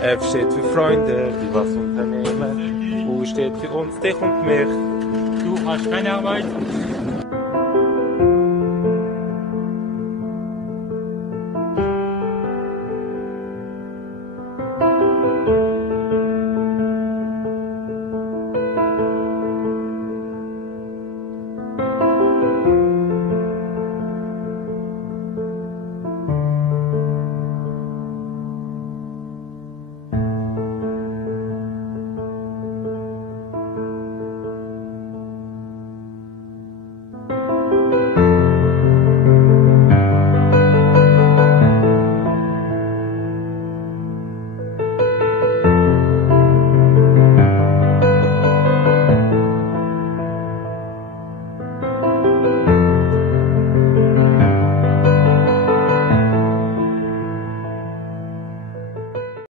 F steht für Freunde, die was unternehmen. U steht für uns, dich und mich. Du hast keine Arbeit.